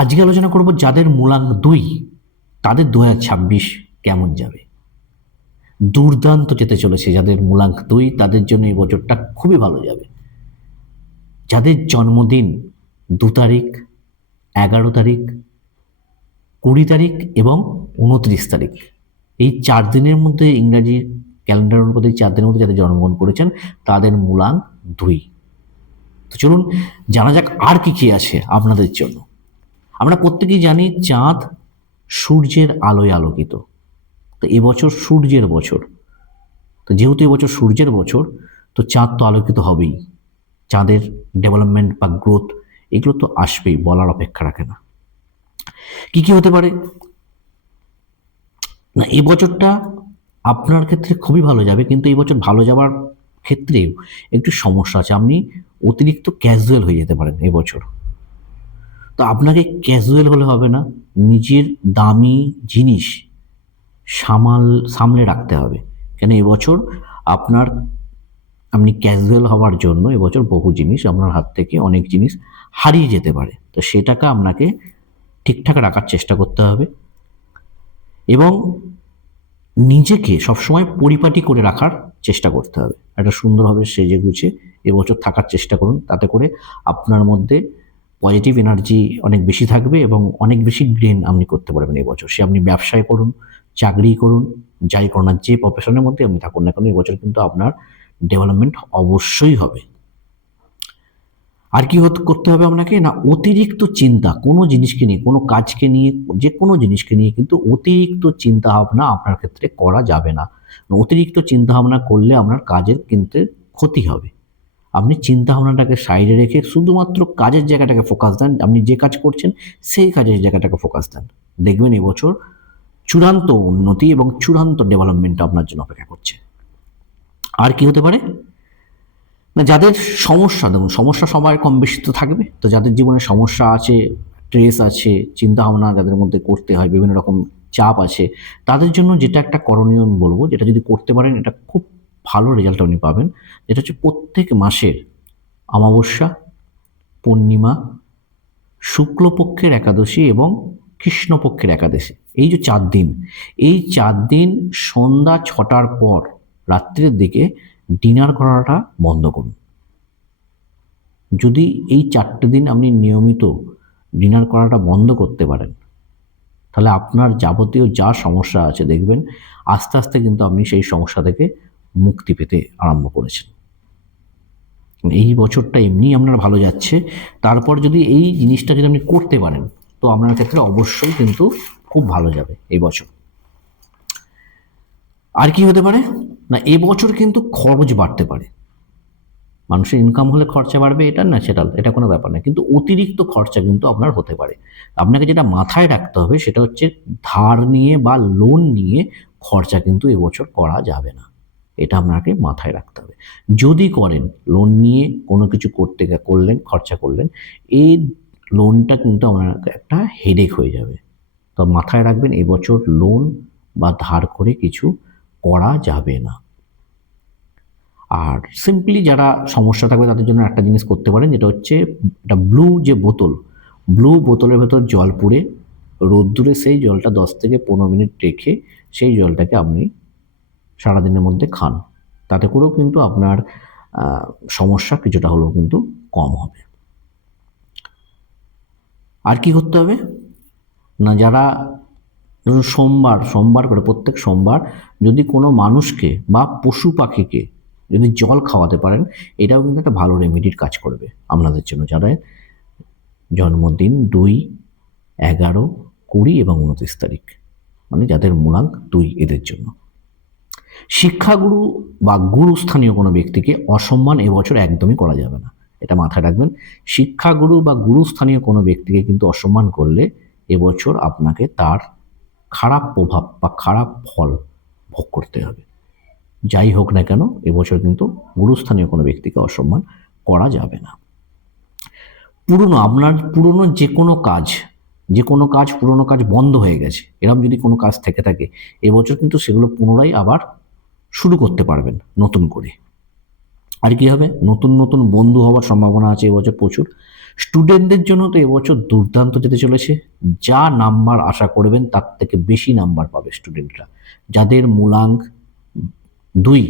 আজকে আলোচনা করব যাদের মূলাঙ্ক 2, তাদের 2026 কেমন যাবে। দুর্দান্ত যেতে চলেছে। যাদের মূলাঙ্ক 2 তাদের জন্য এই বছরটা খুবই ভালো যাবে। যাদের জন্মদিন 2 তারিখ, 11 তারিখ, 20 তারিখ এবং 29 তারিখ, এই 4 দিনের মধ্যে ইংরাজি ক্যালেন্ডার অনুপাতে 4 দিনের মধ্যে যাদের জন্মগ্রহণ করেছেন তাদের মূলাঙ্ক 2। তো চলুন জানা যাক আর কি কি আছে আপনাদের জন্য। আমরা প্রত্যেকেই জানি চাঁদ সূর্যের আলোয় আলোকিত। তো এবছর সূর্যের বছর, তো যেহেতু এবছর সূর্যের বছর, তো চাঁদ তো আলোকিত হবেই। চাঁদের ডেভেলপমেন্ট বা গ্রোথ এগুলো তো আসবেই, বলার অপেক্ষা রাখে না। কি কি হতে পারে না, এই বছরটা আপনার ক্ষেত্রে খুবই ভালো যাবে, কিন্তু এই বছর ভালো যাওয়ার ক্ষেত্রেও একটু সমস্যা আছে। আপনি অতিরিক্ত ক্যাজুয়াল হয়ে যেতে পারেন এবছর। তো আপনাকে ক্যাজুয়াল হলে হবে না, নিজের দামি জিনিস সামলে রাখতে হবে। কেন এবছর আপনার আপনি ক্যাজুয়াল হওয়ার জন্য এবছর বহু জিনিস আপনার হাত থেকে অনেক জিনিস হারিয়ে যেতে পারে। তো সেটাকে আপনাকে ঠিকঠাক রাখার চেষ্টা করতে হবে এবং নিজেকে সবসময় পরিপাটি করে রাখার চেষ্টা করতে হবে। একটা সুন্দরভাবে সেজে গুছে এবছর থাকার চেষ্টা করুন। তাতে করে আপনার মধ্যে পজিটিভ এনার্জি অনেক বেশি থাকবে এবং অনেক বেশি গ্রেন আপনি করতে পারবেন এবছর। সে আপনি ব্যবসায় করুন, চাকরি করুন, যাই করুন না, যে প্রফেশনের মধ্যে আপনি থাকুন না কেন, এবছর কিন্তু আপনার ডেভেলপমেন্ট অবশ্যই হবে। আর কি করতে হবে আপনাকে না, অতিরিক্ত চিন্তা কোনো জিনিসকে নিয়ে, কোনো কাজকে নিয়ে, যে কোনো জিনিসকে নিয়ে কিন্তু অতিরিক্ত চিন্তা ভাবনা আপনার ক্ষেত্রে করা যাবে না। অতিরিক্ত চিন্তা ভাবনা করলে আপনার কাজের কিন্তু ক্ষতি হবে। আপনি চিন্তা ভাবনাটাকে সাইডে রেখে শুধুমাত্র কাজের জায়গাটাকে ফোকাস দেন। আপনি যে কাজ করছেন সেই কাজের জায়গাটাকে ফোকাস দেন, দেখবেন এবছর চূড়ান্ত উন্নতি এবং চূড়ান্ত ডেভেলপমেন্ট আপনার জন্য অপেক্ষা করছে। আর কি হতে পারে না, যাদের সমস্যা, দেখুন সমস্যা সবার কম বেশি তো থাকবে। তো যাদের জীবনে সমস্যা আছে, স্ট্রেস আছে, চিন্তা ভাবনা যাদের মধ্যে করতে হয়, বিভিন্ন রকম চাপ আছে, তাদের জন্য যেটা একটা করণীয় আমি বলবো, যেটা যদি করতে পারেন এটা খুব ভালো রেজাল্ট আপনি পাবেন। যেটা হচ্ছে প্রত্যেক মাসের অমাবস্যা, পূর্ণিমা, শুক্লপক্ষের একাদশী এবং কৃষ্ণপক্ষের একাদশী, এই যে 4 দিন, এই 4 দিন সন্ধ্যা 6টার পর রাত্রের দিকে ডিনার করাটা বন্ধ করুন। যদি এই 4টে দিন আপনি নিয়মিত ডিনার করাটা বন্ধ করতে পারেন, তাহলে আপনার যাবতীয় যা সমস্যা আছে দেখবেন আস্তে আস্তে কিন্তু আপনি সেই সমস্যা থেকে মুক্তি পেতে আরম্ভ করেছেন। এই বছরটা এমনি আপনার ভালো যাচ্ছে, তারপর যদি এই জিনিসটা যদি আপনি করতে পারেন তো আপনার ক্ষেত্রে অবশ্যই কিন্তু খুব ভালো যাবে এই বছর। আর কি হতে পারে না, এবছর কিন্তু খরচ বাড়তে পারে। মানুষের ইনকাম হলে খরচা বাড়বে, এটা ন্যাচারাল, এটা কোনো ব্যাপার না, কিন্তু অতিরিক্ত খরচা কিন্তু আপনার হতে পারে। আপনাকে যেটা মাথায় রাখতে হবে সেটা হচ্ছে ধার নিয়ে বা লোন নিয়ে খরচা কিন্তু এবছর করা যাবে না। এটা আপনাকে মাথায় রাখতে হবে। যদি করেন, লোন নিয়ে কোনো কিছু করলেন, খরচা করলেন, এই লোনটা কিন্তু আপনার একটা হেডেক হয়ে যাবে। তো মাথায় রাখবেন এবছর লোন বা ধার করে কিছু করা যাবে না। আর সিম্পলি যারা সমস্যা থাকবে তাদের জন্য একটা জিনিস করতে পারেন, যেটা হচ্ছে একটা ব্লু যে বোতল, ব্লু বোতলের ভেতর জল পুড়ে রোদ্দুরে সেই জলটা 10 থেকে 15 মিনিট রেখে সেই জলটাকে আপনি সারাদিনের মধ্যে খান। তাতে করেও কিন্তু আপনার সমস্যা কিছুটা হলেও কিন্তু কম হবে। আর কি করতে হবে না, যারা ধরুন সোমবার সোমবার করে প্রত্যেক সোমবার যদি কোনো মানুষকে বা পশু পাখিকে যদি জল খাওয়াতে পারেন, এটাও কিন্তু একটা ভালো রেমেডির কাজ করবে আপনাদের জন্য, যারা জন্মদিন 2, 11, 20 এবং 29 তারিখ, মানে যাদের মূলাঙ্ক 2 এদের জন্য। শিক্ষাগুরু বা গুরুস্থানীয় কোনো ব্যক্তিকে অসম্মান এবছর একদমই করা যাবে না, এটা মাথায় রাখবেন। শিক্ষাগুরু বা গুরুস্থানীয় কোনো ব্যক্তিকে কিন্তু অসম্মান করলে এবছর আপনাকে তার খারাপ প্রভাব বা খারাপ ফল ভোগ করতে হবে। যাই হোক না কেন এবছর কিন্তু গুরুস্থানীয় কোনো ব্যক্তিকে অসম্মান করা যাবে না। আপনার পুরনো যে কোনো কাজ পুরনো কাজ বন্ধ হয়ে গেছে, এরকম যদি কোনো কাজ থেকে থাকে এবছর কিন্তু সেগুলো পুনরায় আবার শুরু করতে পারবেন নতুন করে। আর কি হবে, নতুন নতুন বন্ধু হওয়ার সম্ভাবনা আছে এবছর প্রচুর। স্টুডেন্টদের জন্য তো এবছর দুর্দান্ত যেতে চলেছে। যা নাম্বার আশা করবেন তার থেকে বেশি নাম্বার পাবে স্টুডেন্টরা। যাদের মূলাঙ্ক 2,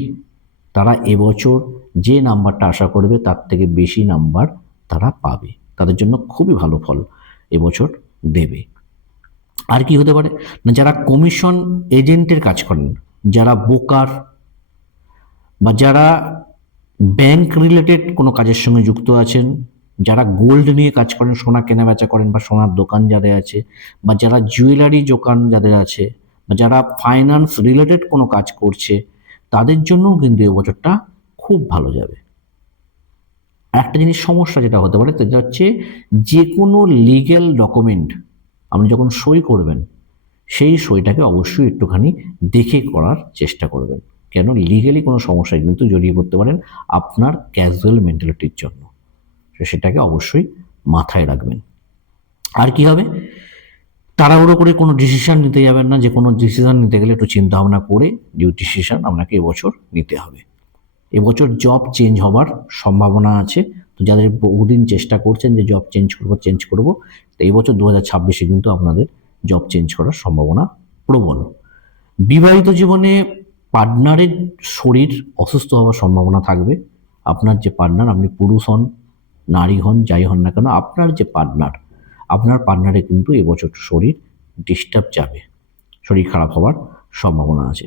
তারা এবছর যে নাম্বারটা আশা করবে তার থেকে বেশি নাম্বার তারা পাবে। তাদের জন্য খুবই ভালো ফল এবছর দেবে। আর কি হতে পারে না, যারা কমিশন এজেন্টের কাজ করেন, যারা ব্রোকার বা যারা ব্যাংক রিলেটেড কোনো কাজের সঙ্গে যুক্ত আছেন, যারা গোল্ড নিয়ে কাজ করেন, সোনা কেনা বেচা করেন বা সোনার দোকান যাদের আছে, বা যারা জুয়েলারি দোকান যাদের আছে, বা যারা ফাইন্যান্স রিলেটেড কোনো কাজ করছে, তাদের জন্যও কিন্তু এবছরটা খুব ভালো যাবে। একটা জিনিস সমস্যা যেটা হতে পারে সেটা হচ্ছে যে কোনো লিগ্যাল ডকুমেন্ট আপনি যখন সই করবেন, সেই সইটাকে অবশ্যই একটুখানি দেখে করার চেষ্টা করবেন। কেন, লিগ্যালি কোনো সমস্যায় কিন্তু জড়িয়ে পড়তে পারেন আপনার ক্যাজুয়াল মেন্টালিটির জন্য। সেটাকে অবশ্যই মাথায় রাখবেন। আর কি হবে, তাড়াহুড়ো করে কোনো ডিসিশন নিতে যাবেন না। যে কোনো ডিসিশন নিতে গেলে একটু চিন্তা ভাবনা করে ডিসিশন আপনাকে এবছর নিতে হবে। এবছর জব চেঞ্জ হবার সম্ভাবনা আছে। তো যাদের বহুদিন চেষ্টা করছেন যে জব চেঞ্জ করব, তো এই বছর 2026-এ কিন্তু আপনাদের জব চেঞ্জ করার সম্ভাবনা প্রবল। বিবাহিত জীবনে পার্টনারের শরীর অসুস্থ হওয়ার সম্ভাবনা থাকবে। আপনার যে পার্টনার, আপনি পুরুষ হন, নারী হন, যাই হন না কেন, আপনার যে আপনার পার্টনারে কিন্তু এবছর শরীর ডিস্টার্ব যাবে, শরীর খারাপ হওয়ার সম্ভাবনা আছে।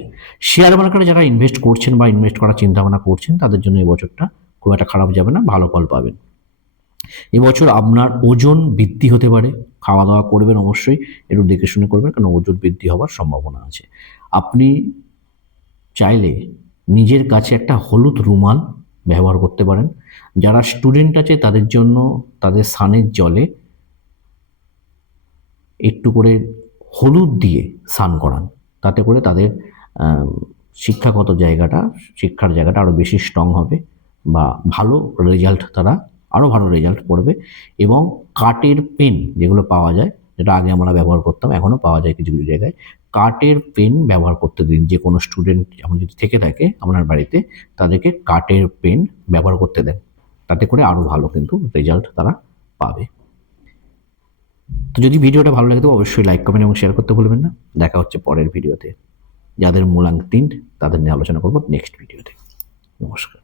শেয়ার মার্কেটে যারা ইনভেস্ট করছেন বা ইনভেস্ট করার চিন্তা ভাবনা করছেন, তাদের জন্য এবছরটা খুব একটা খারাপ যাবে না, ভালো ফল পাবেন। এবছর আপনার ওজন বৃদ্ধি হতে পারে। খাওয়া দাওয়া করবেন অবশ্যই, একটু দেখে শুনে করবেন, কারণ ওজন বৃদ্ধি হওয়ার সম্ভাবনা আছে। আপনি চাইলে নিজের কাছে একটা হলুদ রুমাল ব্যবহার করতে পারেন। যারা স্টুডেন্ট আছে তাদের জন্য তাদের স্নানের জলে একটু করে হলুদ দিয়ে স্নান করান, তাতে করে তাদের শিক্ষার জায়গাটা আরও বেশি স্ট্রং হবে বা আরও ভালো রেজাল্ট করবে। এবং কাঠের পেন যেগুলো পাওয়া যায়, যেটা আগে আমরা ব্যবহার করতাম, এখনও পাওয়া যায় কিছু কিছু জায়গায়, কাঠের পেন ব্যবহার করতে দিন। যে কোনো স্টুডেন্ট এমন যদি থেকে থাকে আপনার বাড়িতে, তাদেরকে কাঠের পেন ব্যবহার করতে দেন, তাতে করে আরও ভালো কিন্তু রেজাল্ট তারা পাবে। তো যদি ভিডিওটা ভালো লাগে তো অবশ্যই লাইক, কমেন্ট এবং শেয়ার করতে ভুলবেন না। দেখা হচ্ছে পরের ভিডিওতে। যাদের মূলাঙ্ক 3 তাদের নিয়ে আলোচনা করবো নেক্সট ভিডিওতে। নমস্কার।